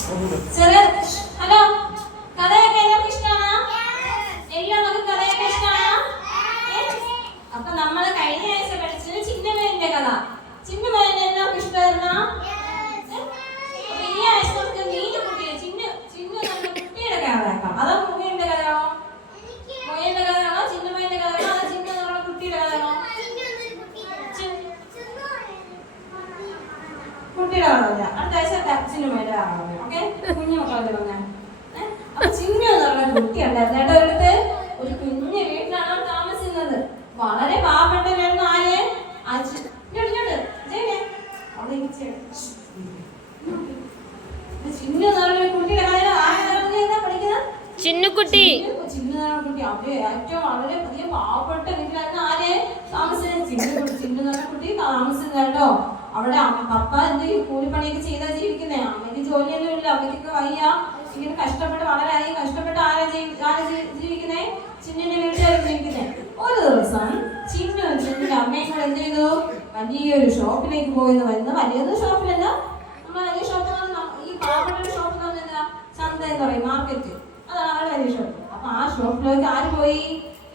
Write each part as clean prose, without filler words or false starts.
ചെറിയ ഹലോ, കഥയൊക്കെ എല്ലാവർക്കും ഇഷ്ടമാണോ? എല്ലാവർക്കും കഥയൊക്കെ ഇഷ്ടമാണോ? അപ്പൊ നമ്മള് കഴിഞ്ഞ ആഴ്ച പഠിച്ചത് ചിന്നമേലിന്റെ കഥ. ചിന്നമേലിന് എല്ലാവർക്കും ഇഷ്ടമായിരുന്നോ? അപ്പൊ ഈ ആഴ്ച നമുക്ക് മീനുകുട്ടിയെ ചിന്നു നമ്മുടെ കുട്ടിയുടെ കഥ കേൾക്കാം. അതോ മുയലിന്റെ കഥയാണോ? മുയലിന്റെ കഥയാണോ? ചിന്നമേലിന്റെ കഥയാണോ? അതോ ചിന്നു നമ്മുടെ കുട്ടിയുടെ കഥയാണോ? കുട്ടിയുടെ കഥ. അടുത്ത ആഴ്ച ചിന്നമേലിന്റെ കഥ. ഓക്കെ, കുഞ്ഞു മക്കളെ പറഞ്ഞ അപ്പൊ ചിന്നു എന്ന് പറഞ്ഞ കുട്ടി ഉണ്ടായിരുന്നു കേട്ടോ. ഒരിടത്ത് ഒരു കുഞ്ഞു വീട്ടിലാണ് അവർ താമസിക്കുന്നത്. വളരെ പാവപ്പെട്ടവരായിരുന്നു. ആര്? ചിന്നു എന്ന് പറഞ്ഞ കുട്ടിയുടെ കഥ ആരാ പഠിക്കുന്നത്? ചിന്നുകുട്ടി. ചിന്നു എന്ന് പറഞ്ഞ കുട്ടി അവര് ഏറ്റവും വളരെ പുതിയ പാവപ്പെട്ട വീട്ടിലായിരുന്നു ആര് താമസിച്ചത്? ചിന്നു എന്ന് പറഞ്ഞ കുട്ടി താമസിച്ചത് കേട്ടോ. അവിടെ പപ്പ എന്ത് കൂലിപ്പണിയൊക്കെ ചെയ്താ ജീവിക്കുന്നേ. അമ്മയ്ക്ക് ജോലിയൊന്നും ഇല്ല, അമ്മയ്ക്കൊക്കെ വയ്യ. ഇങ്ങനെ കഷ്ടപ്പെട്ട് വളരെ കഷ്ടപ്പെട്ട് ആരാ ജീവിക്കുന്നേ? ചിന്നുവിന്റെ വീട്ടുകാരും ജീവിക്കുന്നേ. ഒരു ദിവസം ചിന്നുവിന്റെ അമ്മയും കൂടെ എന്ത് ചെയ്തു? വലിയൊരു ഷോപ്പിലേക്ക് പോയെന്ന് വരുന്നത്. വലിയൊരു ഷോപ്പിലല്ല, നമ്മളെ വലിയ ഷോപ്പ് ഈ പാവപ്പെട്ട ഷോപ്പ് എന്ന് പറഞ്ഞാൽ ചന്ത എന്ന് പറയും, മാർക്കറ്റ്. അതാണ് അവരുടെ വലിയ ഷോപ്പ്. അപ്പൊ ആ ഷോപ്പിലേക്ക് ആര് പോയി?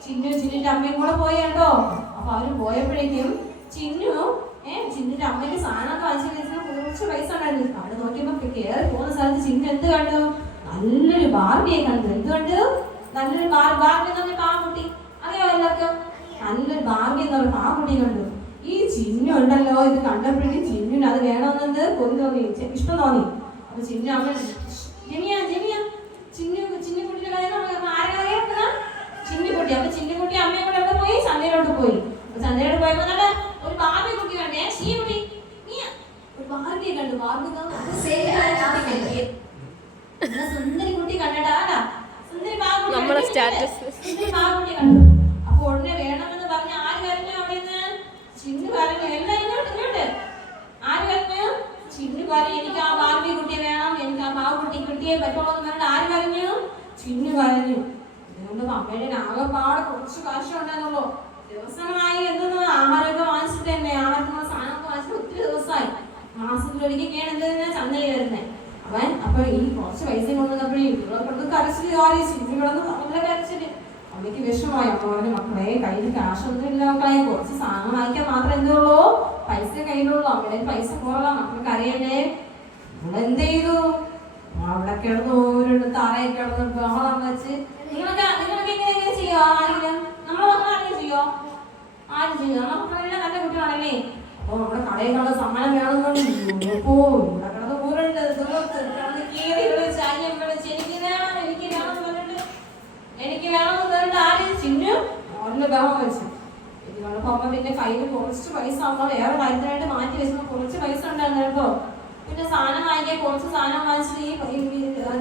ചിന്നുവിന്റെ അമ്മയും കൂടെ പോയി കേട്ടോ. അപ്പൊ അവര് പോയപ്പോഴേക്കും ചിന്നുവിന്റെ അമ്മയ്ക്ക് സാധനമൊക്കെ വാങ്ങിച്ചു കുറച്ച് പൈസ ഉണ്ടായിരുന്നു. അവിടെ നോക്കിയപ്പോ കയറി പോകുന്ന സ്ഥലത്ത് ചിന്നു എന്ത് കണ്ടു? നല്ലൊരു ബാർബിയെ കണ്ടു. എന്ത് കണ്ടു? നല്ലൊരു ബാർബി എന്ന് പറഞ്ഞ പാവക്കുട്ടി. അറിയോ എല്ലാവർക്കും? നല്ലൊരു ബാർബി എന്ന് പറഞ്ഞ പാവക്കുട്ടി കണ്ടു. ഈ ചിന്നു ഉണ്ടല്ലോ, ഇത് കണ്ടപ്പോഴേക്കും ചിന്നുവിന് അത് വേണമെന്നത് കൊതി തോന്നി, ഇഷ്ടം തോന്നി. അപ്പൊ ചിന്നു അമ്മ ചിന്നുകുട്ടിയുടെ കാര്യം ആരാ? ചിന്നുകുട്ടി. അപ്പൊ ചിന്നുകുട്ടി അമ്മയെ കൂടെ എവിടെ പോയി? ചന്തയിലോട്ട് പോയി. അപ്പൊ ചന്തയിലോട്ട് പോയപ്പോ നല്ല ഒരു ബാർബി കുട്ടി കണ്ടേ. ഈ കുട്ടി ഒരു ബാർബിയെ കണ്ടു. ബാർബി സുന്ദരി കുട്ടി കണ്ടടാ. സുന്ദരി പാവക്കുട്ടി കണ്ടു. അപ്പൊ ഉടനെ വേണമെന്ന് പറഞ്ഞ ആര് കരഞ്ഞു? അവിടെ നിന്ന് ചിന്നു കരഞ്ഞു. എല്ലാം ഇങ്ങോട്ട് ആര് കരഞ്ഞു? ചിന്നു കരഞ്ഞു. എനിക്ക് ആ ബാർബി കുട്ടിയെ വേണം, എനിക്ക് ആ പാവക്കുട്ടി കുട്ടിയെ പറ്റുള്ളൂ എന്ന് പറഞ്ഞിട്ട് ആര് കരഞ്ഞു? ചിന്നു കരഞ്ഞു. അതുകൊണ്ട് അമ്മയുടെ ആകെപ്പാട് കുറച്ച് കാശ് ഉണ്ടായിരുന്നുള്ളൂ. ദിവസങ്ങളായി എന്തെന്ന് ആഹാരമൊക്കെ വാങ്ങിച്ചിട്ട് തന്നെ, ആഹാരത്തിനുള്ള സാധനമൊക്കെ വാങ്ങിച്ചിട്ട് ഒത്തിരി ദിവസമായി. മാസത്തിലൊരിക്കലാണ് എന്തെന്ന് ചന്തയിൽ വരുന്നത്. അപ്പൊ ഈ കുറച്ച് പൈസ കൊണ്ടുവന്നപ്പോഴേ ഇവിടെ കരച്ചില് നല്ല കരച്ചില്. അമ്മയ്ക്ക് വിഷമമായി. അമ്മ പറഞ്ഞു, മക്കളെ കയ്യിൽ കാശൊന്നും ഇല്ല മക്കളെ, കുറച്ച് സാധനം വാങ്ങിക്കാൻ മാത്രം എന്തുള്ളൂ, പൈസ കയ്യിലുള്ളൂ. അമ്മയുടെ പൈസ കുറവാ, മക്കൾക്ക് അറിയണ്ടേ. ഇവിടെ എന്ത് ചെയ്തു? അവിടെ കിടന്ന് ഓരോരുത്തർ തറയിൽ കിടന്ന് ബഹളം വെച്ച്. നിങ്ങളൊക്കെ എങ്ങനെ ചെയ്യോ? ആരെങ്കിലും നമ്മളെ മക്കൾ ആരെങ്കിലും ചെയ്യോ? ആരും ചെയ്യോ? നമ്മളെ മക്കളെല്ലാം നല്ല കുട്ടികളാണല്ലേ. അപ്പൊ നമ്മുടെ കടയിലുള്ള സമ്മാനം വേണമെന്നുണ്ട്. ഇവിടെ കിടന്ന് ഊരുണ്ട്, കിടന്ന് കീറികള് ചായം വിളിച്ച് എനിക്ക് വേണമെന്ന് പറഞ്ഞിട്ട് ആര്? ചിന്നു നല്ല ബഹളം വെച്ചു. ഇതിനുള്ളപ്പോ അമ്മ പിന്നെ കയ്യിൽ കുറച്ച് പൈസ അമ്മ വേറെ കാര്യത്തിനായിട്ട് മാറ്റി വെച്ചപ്പോ കുറച്ച് പൈസ ഉണ്ടായിരുന്നു കേട്ടോ. പിന്നെ സാധനം വാങ്ങിക്കാൻ കുറച്ച് സാധനം വാങ്ങിച്ചിട്ട് ഈ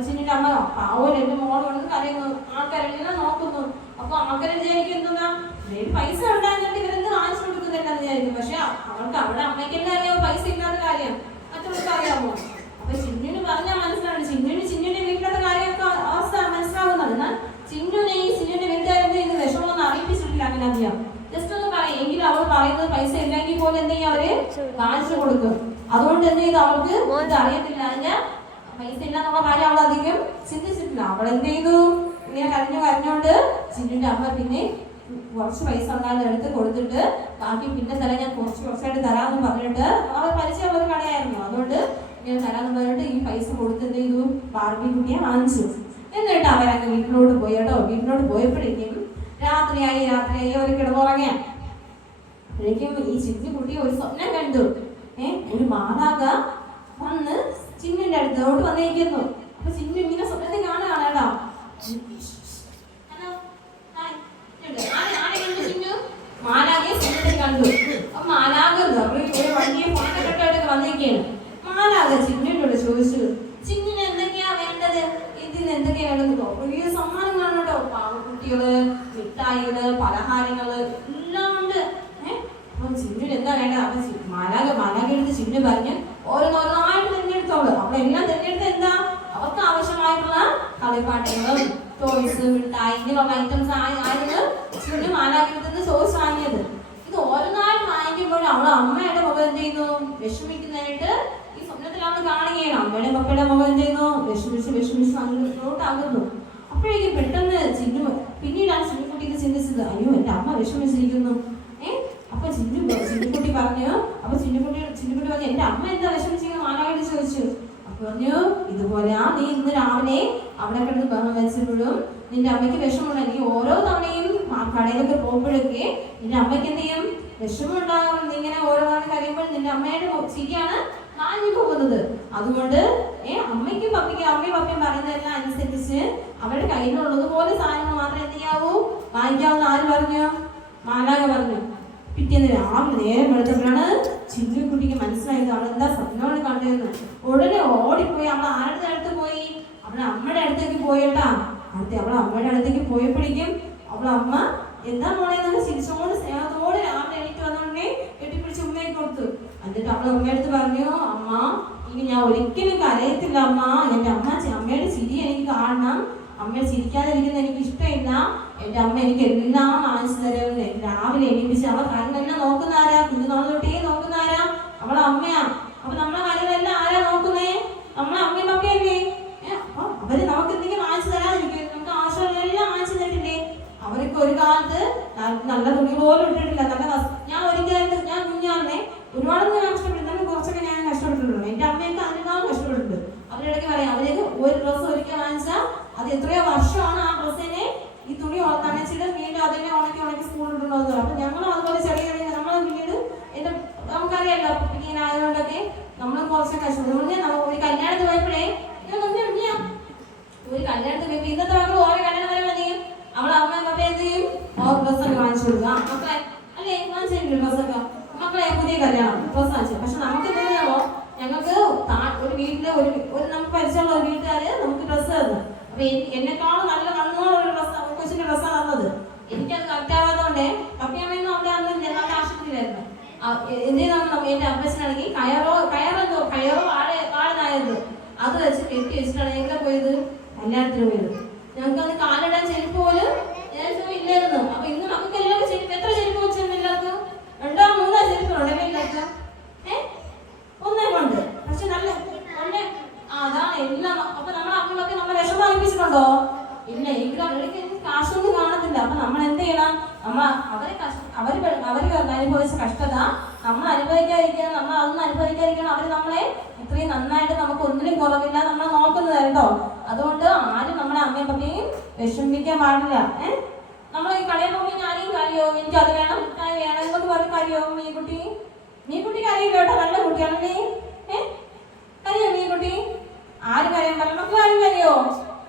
ചിന്നിന്റെ അമ്മ പാവം എന്റെ മോള് വന്ന് കരയുന്നു. ആൾക്കാരെല്ലാം നോക്കുന്നു. അപ്പൊ ആൾക്കാരെ വിചാരിക്കും എന്തുന്നാ പൈസ ഉണ്ടാകുന്നുണ്ട് ഇവരെന്ത് കാണിച്ചു കൊടുക്കുന്നില്ലെന്ന് വിചാരിക്കും. പക്ഷെ അവർക്ക് അവിടെ അമ്മയ്ക്കെല്ലാം അറിയാമോ പൈസ ഇല്ലാത്ത കാര്യം, മറ്റുള്ളവർക്ക് അറിയാമോ? അപ്പൊ ചിന്നുവിന് പറഞ്ഞാൽ മനസ്സിലാവും. ചിന്നുവിന്റെ വീട്ടിലത്തെ കാര്യമൊക്കെ അവസ്ഥ മനസ്സിലാവുന്നത്. എന്നാൽ ചിന്നുവിന്റെ വീട്ടുകാരെന്ത് ഇത് വിഷമമൊന്നും അറിയിപ്പിച്ചിട്ടില്ല. അങ്ങനെ അറിയാം, ജസ്റ്റ് ഒന്ന് പറയും. എങ്കിലും അവൾ പറയുന്നത് പൈസ ഇല്ലെങ്കിൽ പോലും എന്ത് ചെയ്യും? അവര് കാണിച്ചു കൊടുക്കും. അതുകൊണ്ട് എന്ത് ചെയ്തു? അവൾക്ക് ഇത് അറിയത്തില്ല, അതിന്റെ പൈസ ഇല്ലെന്നുള്ള കാര്യം അവൾ അധികം ചിന്തിച്ചിട്ടില്ല. അവൾ എന്ത് ചെയ്തു? ഇങ്ങനെ കരഞ്ഞോണ്ട് ചിന്നുവിന്റെ അമ്മ പിന്നെ കുറച്ച് പൈസ ഉണ്ടാകുന്ന എടുത്ത് കൊടുത്തിട്ട് ബാക്കി പിന്നെ തരാൻ ഞാൻ കുറച്ചായിട്ട് തരാമെന്ന് പറഞ്ഞിട്ട്, അവർ പരിചയം ഒരു കടയായിരുന്നു, അതുകൊണ്ട് ഞാൻ തരാമെന്ന് പറഞ്ഞിട്ട് ഈ പൈസ കൊടുത്ത് എന്ത് ചെയ്തു? ബാർബി കുട്ടിയെ വാങ്ങിച്ചു. എന്നിട്ട് അവരങ്ങ് വീട്ടിലോട്ട് പോയി കേട്ടോ. വീട്ടിലോട്ട് പോയപ്പോഴേക്കും രാത്രിയായി അവർ കിടന്നുറങ്ങിയ അപ്പോഴേക്കും ഈ ചിന്നു കുട്ടി ഒരു സ്വപ്നം കണ്ടു. ഒരു മാലാഖ വന്ന് ചിന്നുവിന്റെ അടുത്തോട്ട് വന്നിരിക്കുന്നു. അപ്പൊ ചിന്നു ഇങ്ങനെ സ്വപ്നത്തിൽ കാണുകയാണ് കേട്ടോ. മാലാഖയെ സ്വപ്നത്തിൽ കണ്ടു. അപ്പൊ മാലാഖ ഒരു വണ്ടിയെ ഫോണെടുത്ത് വന്നിരിക്കുകയാണ്. മാലാഖ ചിന്നുവിനോട് ചോദിച്ചു, ചിന്നുവിന് എന്തൊക്കെയാ വേണ്ടത്? ഇതിന് എന്തൊക്കെയാ വേണ്ടത്? വലിയ സമ്മാനങ്ങളാണ് കേട്ടോ. പാവക്കുട്ടികള്, മിഠായികള്, പലഹാരങ്ങള് എല്ലാം ഉണ്ട്. അപ്പൊ ചിന്നുവിന് എന്താ വേണ്ടത്? അപ്പൊ മാലാഖ എടുത്ത് ചിന്നു പറഞ്ഞ് ഓരോന്നായിട്ട് തിരഞ്ഞെടുത്തോളൂ. അപ്പൊ എല്ലാം തിരഞ്ഞെടുത്ത് എന്താ അവർക്ക് ആവശ്യമായിട്ടുള്ള കളിപ്പാട്ടങ്ങളും ടോയ്സ്, മിഠായി ഇങ്ങനെയുള്ള ഐറ്റംസ് ആയിരുന്നു ചിന്നു മാലാഖയുടെ ചോയ്സ് വാങ്ങിയത്. ഇത് ഓരോന്നായിട്ട് വാങ്ങിക്കുമ്പോഴും അവളെ അമ്മയുടെ മുഖം എന്ത് ചെയ്യുന്നു? വിഷമിക്കുന്നതായിട്ട് ഈ സ്വപ്നത്തിൽ അവൾ കാണുകയാണ്. അമ്മയുടെ മക്കളുടെ മുഖം എന്ത് ചെയ്യുന്നു? വിഷമിച്ച് അങ്ങോട്ടാകുന്നു. അപ്പോഴേക്കും പെട്ടെന്ന് പിന്നീടാണ് ചിന്നുകുട്ടിക്ക് ചിന്തിച്ചത്, അയ്യോ എൻ്റെ അമ്മ വിഷമിച്ചിരിക്കുന്നു. അപ്പൊ ചിന്നുകുട്ടി പറഞ്ഞു, അപ്പൊ ചിന്നുകുട്ടി പറഞ്ഞു, എൻ്റെ അമ്മ എന്താ വിഷമിച്ചിരിക്കുന്നു? മാലാഖയോട് ചോദിച്ചു. അപ്പൊ പറഞ്ഞു, ഇതുപോലെ നീ ഇന്ന് രാവിലെ അവിടെ കിടന്ന് ബഹളം വെച്ചപ്പോഴും നിന്റെ അമ്മയ്ക്ക് വിഷമമുണ്ട്. നീ ഓരോ തവണയും കടയിലൊക്കെ പോകുമ്പോഴൊക്കെ നിന്റെ അമ്മയ്ക്ക് എന്ത് ചെയ്യും? വിഷമമുണ്ടാകും. നീ ഇങ്ങനെ ഓരോ തവണ കഴിയുമ്പോൾ നിന്റെ അമ്മയുടെ ചിരിയാണ് മാഞ്ഞു പോകുന്നത്. അതുകൊണ്ട് അമ്മയും പപ്പയും പറയുന്നതെല്ലാം അനുസരിച്ച് അവരുടെ കയ്യിലുള്ളതുപോലെ സാധനങ്ങൾ മാത്രമേ എന്ത് ചെയ്യാവൂ? വാങ്ങിക്കാവുന്ന. ആര് പറഞ്ഞു? മാലാഖ പറഞ്ഞു. പിറ്റേന്ന് രാവിലെ നേരം വെളുത്തപ്പോഴാണ് ചിന്നുകുട്ടിക്ക് മനസ്സിലായത് അവൾ എന്താ സ്വപ്നമാണ് കണ്ടതെന്ന്. ഉടനെ ഓടിപ്പോയി അവൾ ആരുടെ അടുത്ത് പോയി? അവളെ അമ്മയുടെ അടുത്തേക്ക് പോയിട്ടാ. അവളെ അമ്മയുടെ അടുത്തേക്ക് പോയപ്പോഴേക്കും അവളെ അമ്മ എന്താ മോളെ നല്ല ചിരിച്ചോട് സ്നേഹത്തോടെ രാവിലെ എണീറ്റ് വന്നോണ്ടേ കെട്ടിപ്പിടിച്ച് ഉമ്മയെ കൊടുത്തു. എന്നിട്ട് അവളെ അമ്മയടുത്ത് പറഞ്ഞു, അമ്മ ഇനി ഞാൻ ഒരിക്കലും കരയത്തില്ല അമ്മ. എൻ്റെ അമ്മയുടെ ചിരി എനിക്ക് കാണണം. അമ്മ ചിരിക്കാതിരിക്കുന്ന എനിക്ക് ഇഷ്ടമില്ല. എൻ്റെ അമ്മ എനിക്ക് എല്ലാം വാങ്ങിച്ചു തരുന്നത്. രാവിലെ എണീപ്പിച്ച് അവളെ കാര്യങ്ങളെല്ലാം നോക്കുന്നതാരാ? കുഞ്ഞുനാൾ തൊട്ടേ നോക്കുന്നതാരാ? അവളെ അമ്മയാ. അപ്പൊ നമ്മളെ കാര്യങ്ങളെല്ലാം ആരാ നോക്കുന്നേ? നമ്മളെ അമ്മയും പപ്പയല്ലേ? അപ്പൊ അവര് നമുക്ക് എന്തെങ്കിലും വാങ്ങിച്ചു തരാതിരിക്കും? നമുക്ക് ആവശ്യമുള്ളതെല്ലാം വാങ്ങിച്ചു തരില്ലേ? അവരൊക്കെ ഒരു കാലത്ത് നല്ല തുണി പോലും ഇട്ടിട്ടില്ല. ഞാൻ കുഞ്ഞാറിനെ ഒരുപാടൊന്നും കഷ്ടപ്പെട്ടില്ല, കുറച്ചൊക്കെ ഞാൻ കഷ്ടപ്പെട്ടിട്ടുണ്ട്. എൻ്റെ അമ്മയൊക്കെ അതിനേക്കാളും കഷ്ടപ്പെട്ടിട്ടുണ്ട്. അവരിടയ്ക്ക് പറയാം, അവരേക്ക് ഒരു ഡ്രസ്സ് ഒരിക്കൽ വാങ്ങിച്ചാൽ അത് എത്രയോ വർഷമാണ് ആ ഡ്രസ്സിനെ ഈ തുണി നനച്ചിട്ട് വീണ്ടും അതിനെ ഉണക്കി സ്കൂളിട്ടുണ്ടോന്ന്. അപ്പൊ ഞങ്ങളും അതുപോലെ ചെറിയ നമ്മളെ വീട് നമുക്കറിയാലോ ഇങ്ങനെ ആയതുകൊണ്ടൊക്കെ നമ്മൾ കുറച്ച് കഷ്ടപ്പെട്ടു. ഒരു കല്യാണത്തിന് പോയപ്പോഴേ ഒരു കല്യാണത്തിന് പോയപ്പോ ഇന്നത്തെ മക്കൾ ഓരോ കല്യാണം വരെ മതി അവളെ അമ്മയും പപ്പ എന്ത് ചെയ്യും? ഡ്രസ്സൊക്കെ വാങ്ങിച്ചു കൊടുക്കുക. മക്കളെ അല്ലേ വാങ്ങിച്ചിട്ടില്ല ഡ്രസ്സൊക്കെ? മക്കളെ പുതിയ കല്യാണം ഡ്രസ്സ് വാങ്ങിച്ചു. പക്ഷെ നമുക്ക് എന്താണോ, ഞങ്ങൾക്ക് ഒരു വീട്ടില് ഒരു നമുക്ക് പരിചയമുള്ള ഒരു വീട്ടുകാര് നമുക്ക് ഡ്രസ്സ് തന്നു. അപ്പൊ എന്നെക്കാളും നല്ല കണ്ണുകളുള്ള ഡ്രസ്സ് കൊച്ചിന്റെ ഡ്രസ്സാണ് തന്നത്. എനിക്കത് കറക്റ്റാവാത്തോണ്ടേ പപ്പയമ്മയൊന്നും അവിടെ അന്ന് നല്ല ആശുപത്രിയിലായിരുന്നു. എന്ത് ചെയ്താണ് എന്റെ അപ്പച്ചനാണെങ്കിൽ കയറോ വാഴനായത് അത് വെച്ച് കെട്ടി വെച്ചിട്ടാണ് എങ്ങനെ പോയത്? കല്യാണത്തിന് പോയത്. ഞങ്ങൾക്ക് അത് കാലിടാൻ ചെരുപ്പ് പോലും ഇല്ലായിരുന്നു. അപ്പൊ ഇന്ന് നമുക്ക് എല്ലാവർക്കും ചെരുപ്പ് എത്ര ചെരുപ്പ് വെച്ചിരുന്നു? എല്ലാവർക്കും 2-3 ചെരുപ്പുണ്ട് എല്ലാവർക്കും. ഒന്നേ കൊണ്ട് പക്ഷെ നല്ല അതാണ് എല്ലാം. അപ്പൊ നമ്മളെ അമ്മകളൊക്കെ നമ്മളെ വിഷം വാങ്ങിപ്പിച്ചിട്ടുണ്ടോ? ഇല്ല. എങ്കിലും അവർക്ക് കാശൊന്നും കാണത്തില്ല. അപ്പൊ നമ്മൾ എന്ത് ചെയ്യണം? അവര് അനുഭവിച്ച കഷ്ടത നമ്മൾ അനുഭവിക്കാതിരിക്കണം. നമ്മൾ അതൊന്നും അനുഭവിക്കാതിരിക്കണം. അവര് നമ്മളെ ഇത്രയും നന്നായിട്ട് നമുക്ക് ഒന്നിനും കുറവില്ല നമ്മളെ നോക്കുന്നത് കേട്ടോ. അതുകൊണ്ട് ആരും നമ്മളെ അമ്മയും പപ്പയും വിഷമിപ്പിക്കാൻ പാടില്ല. നമ്മൾ ഈ കടയിൽ പോകുമ്പോൾ ആരെയും കാര്യോ എനിക്ക് അത് വേണം വേണം എന്നൊക്കെ പറഞ്ഞ് കാര്യോ? നീ കുട്ടിക്ക് അറിയില്ല കേട്ടോ, നല്ല കുട്ടിയാണല്ലേ. കറിയോ നീ കുട്ടി? ആരും കരയാൻ പറ്റില്ല. നമുക്ക് ആരും കറിയോ?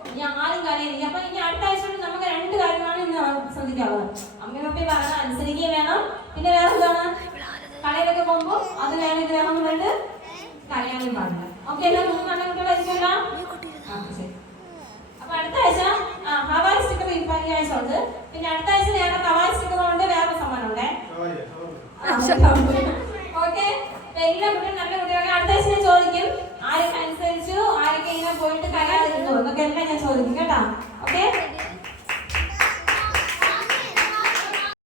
ഇനി ആരും കരയില്ല. അപ്പൊ ഇനി അടുത്ത ആഴ്ച നമുക്ക് 2 കാര്യങ്ങളാണ് ഇന്ന് ശ്രദ്ധിക്കാനുള്ളത്. അമ്മയും പപ്പയും പറഞ്ഞ അനുസരിക്കുകയും വേണം. പിന്നെ വേറെ എന്താണ്? കടയിലൊക്കെ പോകുമ്പോ അത് വേണം ഇത് വേണം എന്ന് പറഞ്ഞിട്ട് കരയാനും പാടില്ല. ഓക്കെ അല്ലേ? 3 നല്ല കുട്ടികളായിരിക്കുമല്ലോ. ശരി. അപ്പൊ അടുത്ത ആഴ്ച ഹവായ് സ്റ്റിക്കർ ഈ ആഴ്ച ഉണ്ട്. പിന്നെ അടുത്ത ആഴ്ച വേറെ ഹവായ് സ്റ്റിക്കർ കൊണ്ട് വേറെ സമ്മാനം ഉണ്ടേ. ഓക്കെ. എല്ലാ കുട്ടികളും നല്ല കുട്ടികളൊക്കെ അടുത്ത ആഴ്ച ഞാൻ ചോദിക്കും. ആരൊക്കെ അനുസരിച്ചു, ആരൊക്കെ ഇങ്ങനെ പോയിട്ട് കരയാതിരുന്നു എന്നൊക്കെ എല്ലാം ഞാൻ ചോദിക്കും കേട്ടാ.